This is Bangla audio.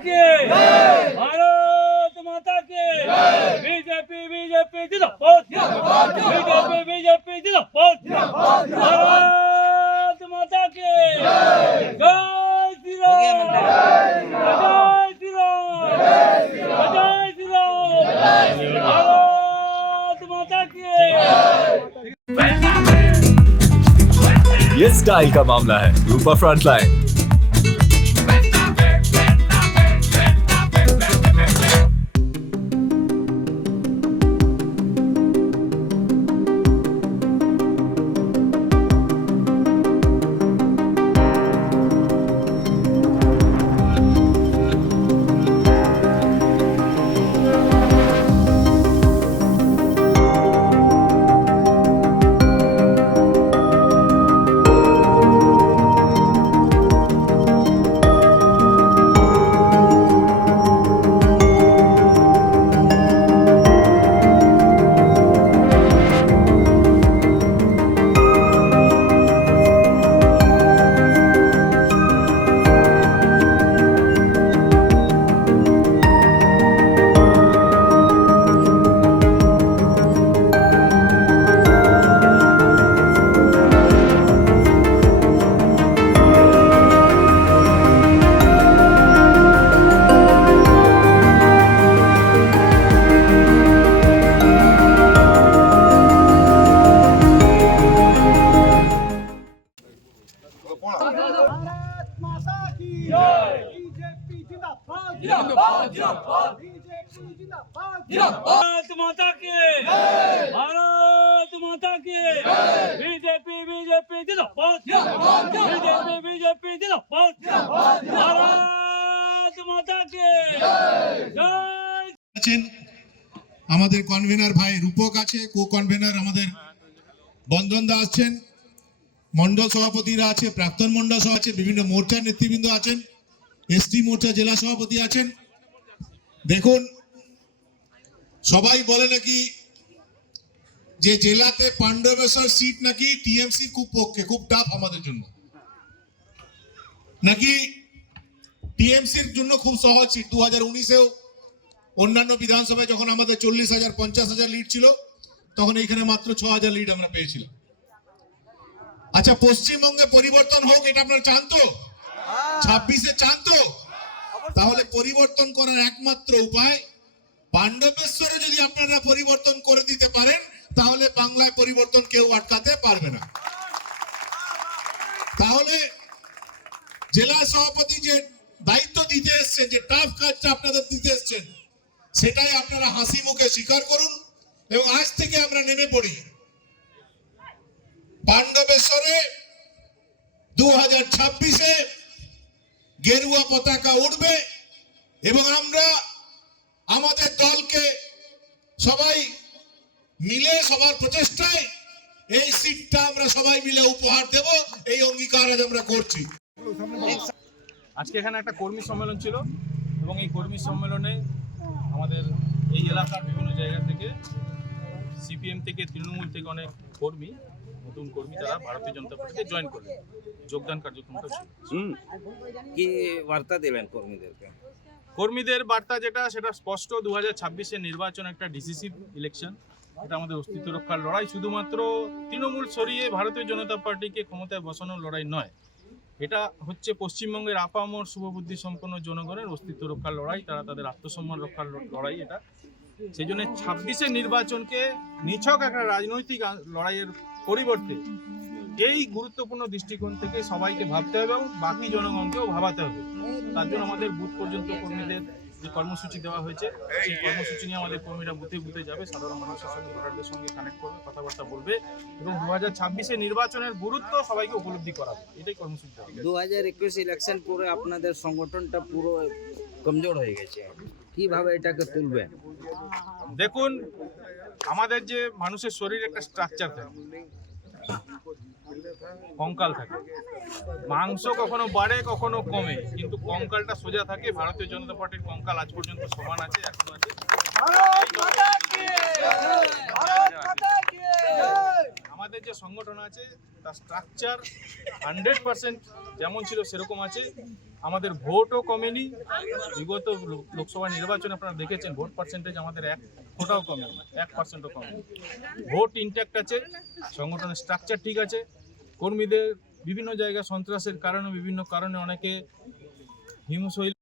भारत माता के बीजेपी बीजेपी जिंदाबाद बीजेपी बीजेपी जिंदाबाद भारत माता के जय श्री राम जय श्री राम जय श्री राम भारत माता के। ये स्टाइल का मामला है। रूपा फ्रंटलाइन। भारत माता के भारत माता के बीजेपी बीजेपी जिंदाबाद बीजेपी बीजेपी जिंदाबाद भारत माता के जय। আমাদের কনভেনার ভাই রূপক আছে, কো কনভেনার আমাদের বন্ধন দা আছেন, মন্ডল সভাপতিরা আছে, প্রাক্তন মন্ডল সহ আছে, বিভিন্ন মোর্চার নেতৃবৃন্দ আছেন, এসটি মোর্চা জেলা সভাপতি আছেন। দেখুন, সবাই বলে নাকি যে জেলাতে পাণ্ডবেশ্বর সিট নাকি টিএমসি খুব পক্ষে, খুব টাফ আমাদের জন্য, নাকি টিএমসির জন্য খুব সহজ সিট। 2019-এও অন্যান্য বিধানসভায় যখন আমাদের 40,000 50,000 লিড ছিল, তখন এইখানে মাত্র 6,000 লিড আমরা পেয়েছিলাম। আচ্ছা, পশ্চিমবঙ্গে পরিবর্তন হোক, এটা আপনারা চান তো? 26-এ চান তো? তাহলে পরিবর্তন করার একমাত্র উপায়, পাণ্ডবেশ্বরে যদি আপনারা পরিবর্তন করে দিতে পারেন, তাহলে বাংলায় পরিবর্তন কেউ আটকাতে পারবে না। তাহলে জেলা সভাপতি যে দায়িত্ব দিতে এসছেন, যে টাফ কাজটা আপনাদের দিতে এসছেন, সেটাই আপনারা হাসি মুখে স্বীকার করুন এবং আজ থেকে আমরা নেমে পড়ি। পাণ্ডবেশ্বরে 2026-এ গেরুয়া পতাকা উঠবে এবং আমরা আমাদের দলকে সবাই মিলে, সবার প্রচেষ্টায় এই সিটটা আমরা সবাই মিলে উপহার দেব, এই অঙ্গীকার আজ আমরা করছি। আজকে এখানে একটা কর্মী সম্মেলন ছিল এবং এই কর্মী সম্মেলনে আমাদের এই এলাকার বিভিন্ন জায়গা থেকে, সিপিএম থেকে, তৃণমূল থেকে অনেক কর্মী, নতুন কর্মী, তারা ভারতীয় জনতা পার্টিতে জয়েন করলেন, যোগদান কার্যক্রমটা ছিল। কি বার্তা দেবেন কর্মীদেরকে? কর্মীদের বার্তা যেটা, সেটা স্পষ্ট। 2026-এর নির্বাচন একটা ডিসিসিভ ইলেকশন, এটা আমাদের অস্তিত্ব রক্ষার লড়াই। শুধুমাত্র তৃণমূল সরিয়ে ভারতীয় জনতা পার্টিকে ক্ষমতায় বসানোর লড়াই নয়, এটা হচ্ছে পশ্চিমবঙ্গের আপামর শুভবুদ্ধি সম্পন্ন জনগণের অস্তিত্ব রক্ষার লড়াই, তারা তাদের আত্মসম্মান রক্ষার লড়াই এটা। সেই জন্য 26-এর নির্বাচনকে নিছক একটা রাজনৈতিক লড়াইয়ের পরিবর্তে এই গুরুত্বপূর্ণ দৃষ্টিকোণ থেকে সবাইকে ভাবতে হবে এবং বাকি জনগণকেও ভাবাতে হবে। তার জন্য আমাদের বুথ পর্যন্ত কর্মীদের যে কর্মসূচি দেওয়া হয়েছে, সেই কর্মসূচি নিয়ে আমাদের কর্মীরা বুথে বুথে যাবে, সাধারণ মানুষের সঙ্গে, ভোটারদের সঙ্গে কানেক্ট করবে, কথাবার্তা বলবে এবং 2026-এর নির্বাচনের গুরুত্ব সবাইকে উপলব্ধি করাবে, এটাই কর্মসূচি। 2021 ইলেকশন পরে আপনাদের সংগঠনটা পুরো কমজোর হয়ে গেছে, কিভাবে এটাকে তুলবেন? দেখুন, আমাদের যে মানুষের শরীরে একটা স্ট্রাকচার থাকে, কঙ্কাল থাকে, মাংস কখনো বাড়ে কখনো কমে, কিন্তু কঙ্কালটা সোজা থাকে। ভারতীয় জনতা পার্টির কঙ্কাল আজ পর্যন্ত সমান আছে, এখনো আছে। আমাদের যে সংগঠন আছে তার স্ট্রাকচার 100% যেমন ছিল সেরকম আছে। আমাদের ভোটও কমেনি, বিগত লোকসভা নির্বাচনে আপনারা দেখেছেন ভোট পার্সেন্টেজ আমাদের 1%ও কমেনি, 1%ও কমেনি। ভোট ইনট্যাক্ট আছে, সংগঠনের স্ট্রাকচার ঠিক আছে। কর্মীদের বিভিন্ন জায়গায় সন্ত্রাসের কারণে বিভিন্ন কারণে অনেকে হিমশৈল